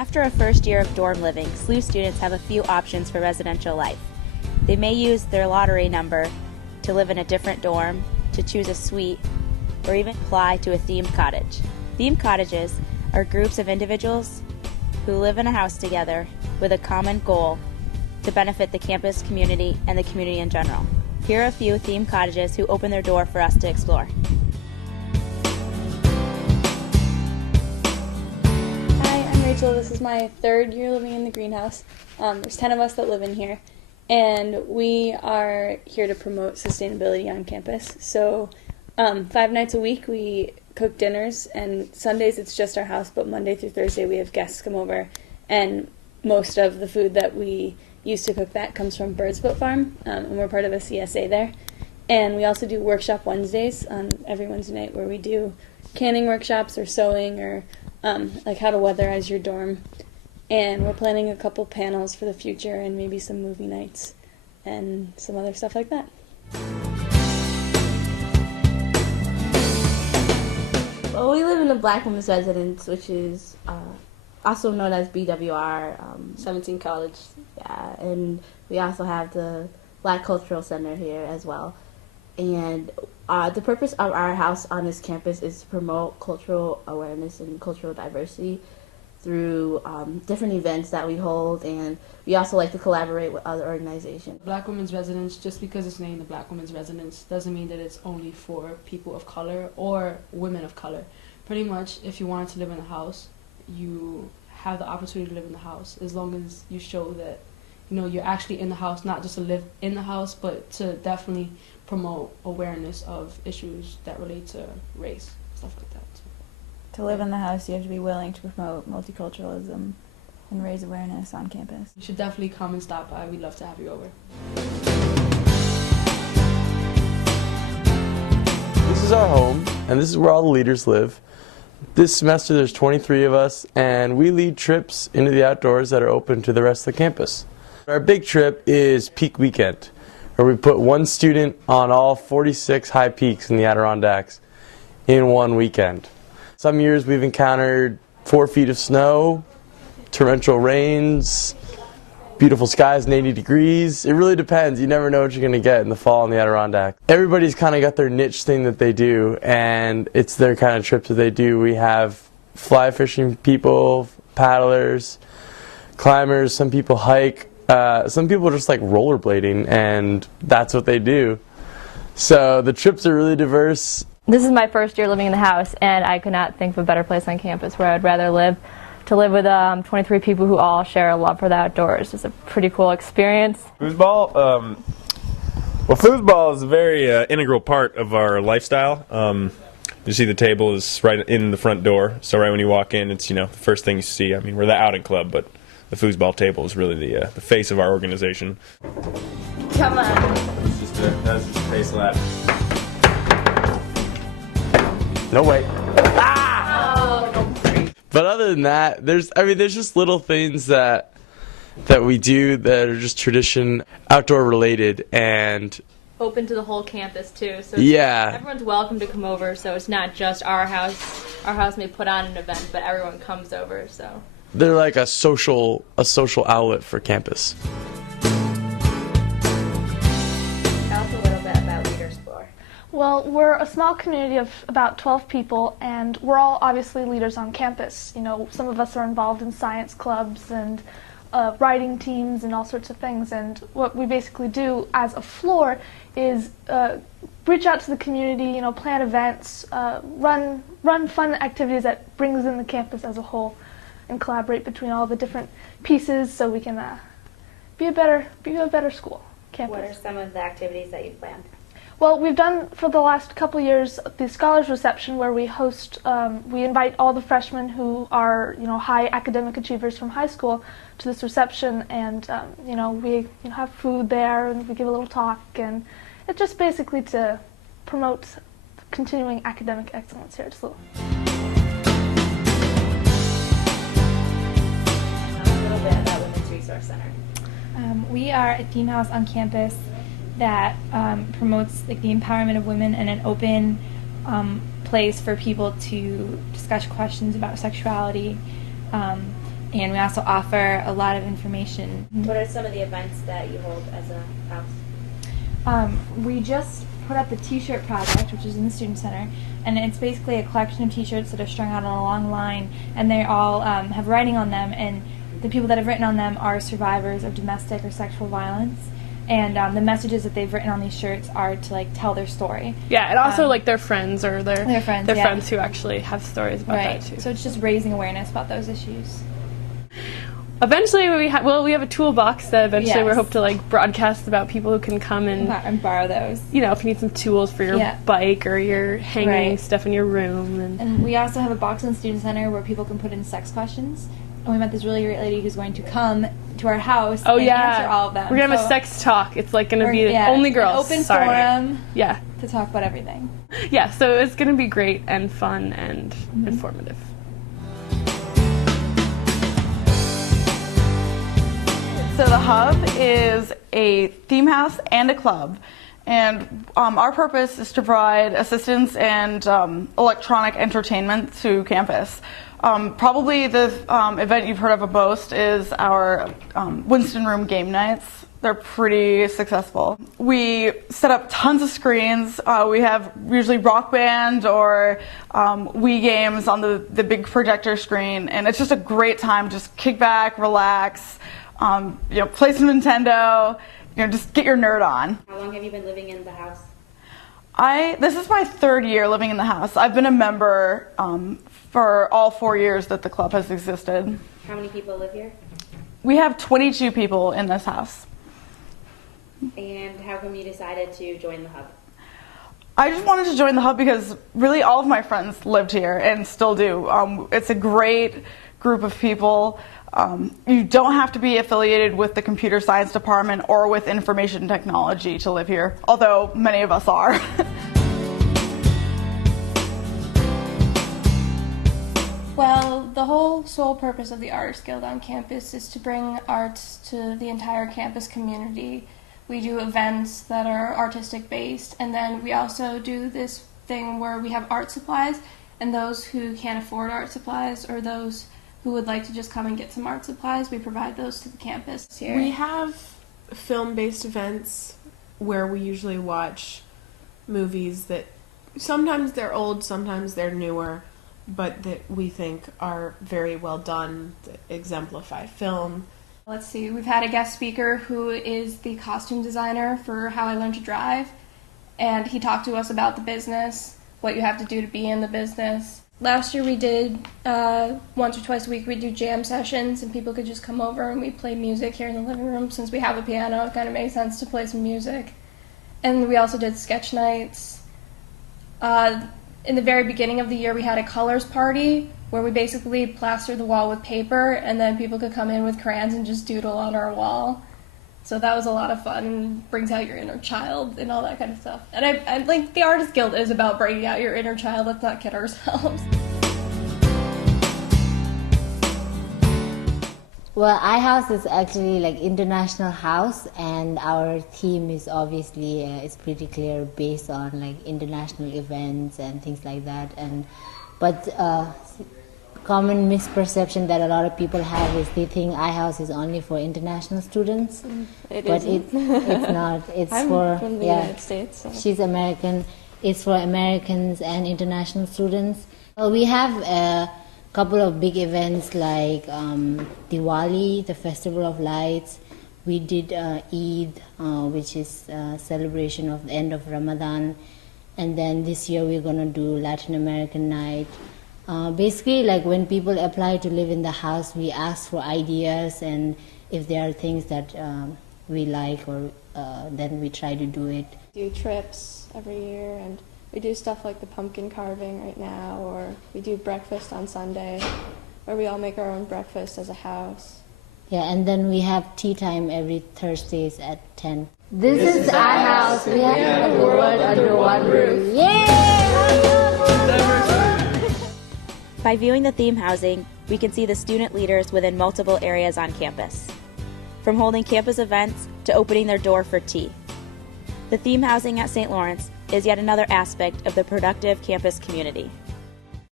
After a first year of dorm living, SLU students have a few options for residential life. They may use their lottery number to live in a different dorm, to choose a suite, or even apply to a themed cottage. Themed cottages are groups of individuals who live in a house together with a common goal to benefit the campus community and the community in general. Here are a few themed cottages who open their door for us to explore. Rachel, this is my third year living in the greenhouse. There's 10 of us that live in here, and we are here to promote sustainability on campus. So 5 nights a week we cook dinners, and Sundays it's just our house, but Monday through Thursday we have guests come over, and most of the food that we use to cook that comes from Bird's Foot Farm, and we're part of a CSA there. And we also do workshop Wednesdays on every Wednesday night where we do canning workshops or sewing or like how to weatherize your dorm. And we're planning a couple panels for the future and maybe some movie nights and some other stuff like that. Well, we live in the Black Women's Residence, which is also known as BWR. 17 College. Yeah, and we also have the Black Cultural Center here as well. And the purpose of our house on this campus is to promote cultural awareness and cultural diversity through different events that we hold, and we also like to collaborate with other organizations. Black Women's Residence, just because it's named the Black Women's Residence, doesn't mean that it's only for people of color or women of color. Pretty much, if you wanted to live in a house, you have the opportunity to live in the house, as long as you show that, you know, you're actually in the house, not just to live in the house, but to definitely promote awareness of issues that relate to race, stuff like that. To live in the house, you have to be willing to promote multiculturalism and raise awareness on campus. You should definitely come and stop by. We'd love to have you over. This is our home, and this is where all the leaders live. This semester there's 23 of us, and we lead trips into the outdoors that are open to the rest of the campus. Our big trip is Peak Weekend, where we put one student on all 46 high peaks in the Adirondacks in one weekend. Some years we've encountered 4 feet of snow, torrential rains, beautiful skies and 80 degrees. It really depends. You never know what you're going to get in the fall in the Adirondack. Everybody's kind of got their niche thing that they do, and it's their kind of trips that they do. We have fly fishing people, paddlers, climbers, some people hike. Some people are just like rollerblading, and that's what they do. So the trips are really diverse. This is my first year living in the house, and I could not think of a better place on campus where I'd rather live. To live with 23 people who all share a love for the outdoors is a pretty cool experience. Foosball? Well, foosball is a very integral part of our lifestyle. You see the table is right in the front door, so right when you walk in, it's, you know, the first thing you see. I mean, we're the outing club, but the foosball table is really the face of our organization. Come on. That's just a face lap. No way. Oh, But other than that, there's just little things that we do that are just tradition, outdoor related, and open to the whole campus too. So yeah, everyone's welcome to come over. So it's not just our house. Our house may put on an event, but everyone comes over. So they're like a social outlet for campus. Tell us a little bit about Leaders Floor. Well, we're a small community of about 12 people, and we're all obviously leaders on campus. You know, some of us are involved in science clubs and writing teams and all sorts of things, and what we basically do as a floor is reach out to the community, you know, plan events, run fun activities that brings in the campus as a whole, and collaborate between all the different pieces so we can be a better school campus. What are some of the activities that you've planned? Well, we've done for the last couple years the Scholars Reception, where we host, we invite all the freshmen who are, you know, high academic achievers from high school to this reception, and you know, we have food there, and we give a little talk, and it's just basically to promote continuing academic excellence here at SLU. Tell us a little bit about Women's Resource Center. We are a theme house on campus that promotes like the empowerment of women and an open place for people to discuss questions about sexuality. and we also offer a lot of information. What are some of the events that you hold as a house? We just put up the T-shirt project, which is in the Student Center, and it's basically a collection of T-shirts that are strung out on a long line, and they all have writing on them, and the people that have written on them are survivors of domestic or sexual violence, and the messages that they've written on these shirts are to like tell their story. Yeah, and also like their friends or their friends, friends who actually have stories about that too. So it's just raising awareness about those issues. Eventually, we have a toolbox that eventually we Yes. hope to like broadcast about people who can come and borrow those. You know, if you need some tools for your bike or your hanging stuff in your room. And we also have a box in the Student Center where people can put in sex questions. And we met this really great lady who's going to come to our house and answer all of them. We're going to have a sex talk. It's like going to be only girls. An open forum to talk about everything. Yeah, so it's going to be great and fun and informative. So the Hub is a theme house and a club, and our purpose is to provide assistance and electronic entertainment to campus. Probably the event you've heard of most is our Winston Room game nights. They're pretty successful. We set up tons of screens. We have usually Rock Band or Wii games on the big projector screen, and it's just a great time. Just kick back, relax. Play some Nintendo, just get your nerd on. How long have you been living in the house? This is my 3rd year living in the house. I've been a member for all 4 years that the club has existed. How many people live here? We have 22 people in this house. And how come you decided to join the Hub? I just wanted to join the Hub because really all of my friends lived here and still do. It's a great group of people. You don't have to be affiliated with the computer science department or with information technology to live here, although many of us are. Well, the whole sole purpose of the Artists Guild on campus is to bring arts to the entire campus community. We do events that are artistic based, and then we also do this thing where we have art supplies, and those who can't afford art supplies or those who would like to just come and get some art supplies, we provide those to the campus here. We have film-based events where we usually watch movies that sometimes they're old, sometimes they're newer, but that we think are very well done, that exemplify film. Let's see, we've had a guest speaker who is the costume designer for How I Learned to Drive, and he talked to us about the business, what you have to do to be in the business. Last year we did, once or twice a week, we do jam sessions, and people could just come over and we play music here in the living room. Since we have a piano, it kind of made sense to play some music. And we also did sketch nights. In the very beginning of the year, we had a colors party where we basically plastered the wall with paper, and then people could come in with crayons and just doodle on our wall. So that was a lot of fun, and brings out your inner child and all that kind of stuff. And I like the Artist Guild is about bringing out your inner child. Let's not kid ourselves. Well, iHouse is actually like international house, and our theme is obviously it's pretty clear based on like international events and things like that. But common misperception that a lot of people have is they think iHouse is only for international students, but it's not. It's I'm from the United States. So. She's American. It's for Americans and international students. Well, we have a couple of big events like Diwali, the Festival of Lights. We did Eid, which is a celebration of the end of Ramadan, and then this year we're gonna do Latin American Night. Basically, like when people apply to live in the house, we ask for ideas, and if there are things that we like, or then we try to do it. We do trips every year, and we do stuff like the pumpkin carving right now, or we do breakfast on Sunday, where we all make our own breakfast as a house. Yeah, and then we have tea time every Thursdays at 10. This is our house. We have the world under one roof. Yay! By viewing the theme housing, we can see the student leaders within multiple areas on campus, from holding campus events to opening their door for tea. The theme housing at St. Lawrence is yet another aspect of the productive campus community.